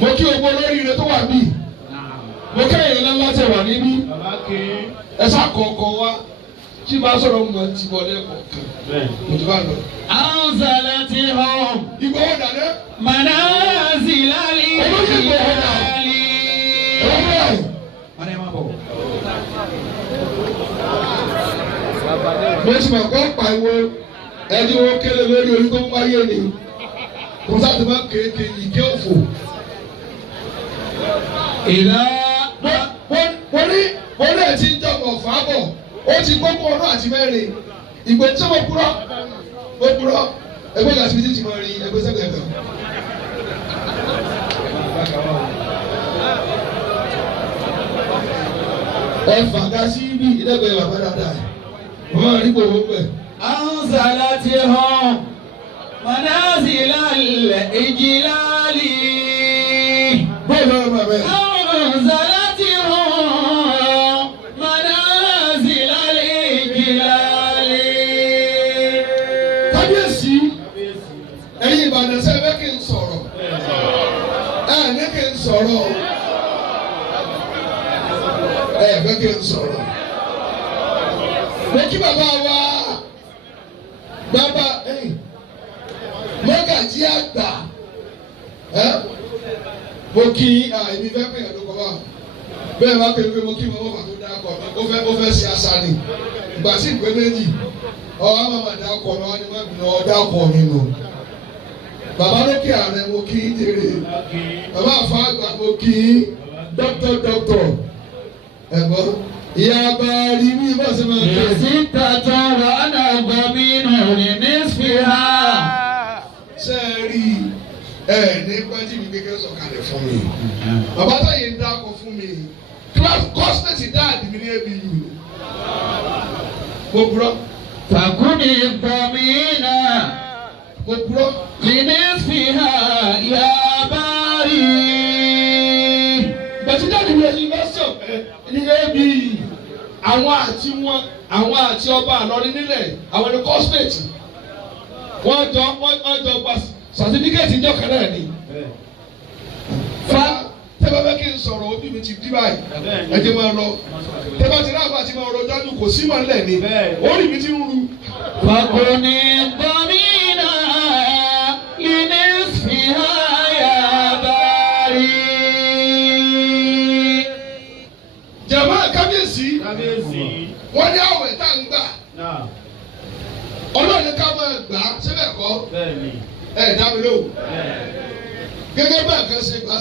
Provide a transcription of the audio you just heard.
mo kí ogbó lórí ire tó wà bí mo kẹ́yìn ńlá láti wà níbí ẹ ṣàkọ̀ọ̀kọ̀ wa tí bá sọ̀rọ̀ mọ̀ ti wọlé kọ̀ọ̀kan mo ti bá lọ. أنزلتهم Ìgbòho dàdé. منازل الجلال. Mo ti mọ̀ kọ́ pariwo ẹni wo kéré lórí orí tó ń wáyé ni kò sáà ti máa kéèké ìké òfò. إذا Wọ́n lè ti ń jọ̀bọ̀ fàábọ̀ ó ti gbókò ọdún àti mẹ́rin ìgbò tí mo kúrọ́ ẹgbẹ́ ìgbà tí ti mọ̀ rí ẹgbẹ́ sẹ́gbẹ̀ẹ́ kan. Ẹ fàgá sí ibi ìdẹ́gbẹ̀ẹ́ bàbá dáadáa wọ́n máa rí gbòòrò pẹ̀. أنزلتهم منازل الإجلال. Bọ́ọ̀lù ọ̀rọ̀ bàbá ẹ̀. أنزلتهم منازل الإجلال. Kábíyèsí ẹ̀yin Ìbàdàn sẹ́ fẹ́ kí n sọ̀rọ̀ ní kí n sọ̀rọ̀ fẹ́ kí n sọ̀rọ̀. Mo kí bàbá wa bàbá mọ́gàjí àgbà mo kí èmi fẹ́ pè é lóko wa bẹ́ẹ̀ wá pé mo kí wọn wà tó dá akọ mi ó fẹ́ ṣe àṣà ni ìgbà sí ìpè méjì ọ̀hún àmàmà dá akọ mi wá ní wọ́n gbìnà ọ̀dá akọ mi nù. Bàbá lókè ààrẹ mo kí jèrè bàbá àfa àgbà mo kí dókítọ̀ ẹ̀gbọ́n ìyá abárí mi bá ṣe máa tẹ̀. ستة وأنا ضمين لنصفها. Ṣé ẹ rí ní pẹ́ńtì mi kékeré sọ̀kalẹ̀ fún mi. Bàbá táyé ń dákọ̀ fún mi. Kọ́sìtẹ̀tì dáàdì mi ní ABU. Mo gbúrọ́. فكن الضمين Mo gbúrọ́. لنصفها يا باري. Bẹ̀sí dáàdì mi yunifásitì ọ̀fẹ́ ní ABU. Àwọn àti ọba Ìlọrin nílẹ̀ àwọn ní kọ́sìtẹ̀tì. Wọ́n jọ gba sàtífíkẹ́tì ìjọ kan náà ni. Tẹ́bá bẹ́ kí n sọ̀rọ̀ ojú mi ti dí báyìí. Ẹ jẹ́ máa lọ. Tẹ́bá ti ráàbà àti máa rọ dájú kò sí màá lẹ̀ ni. Orí mi ti ń ru. فكن الضمين لنصفها يا باري. Jàmá kábíyèsí. Wọ́n ní àwẹ̀ tá ń gbà. Ọlọ́run ní ká máa gbà á síbẹ̀ kọ́. Ẹ dá mi lóhùn. Gẹ́gẹ́ bẹ́ẹ̀ kan ṣe gbà.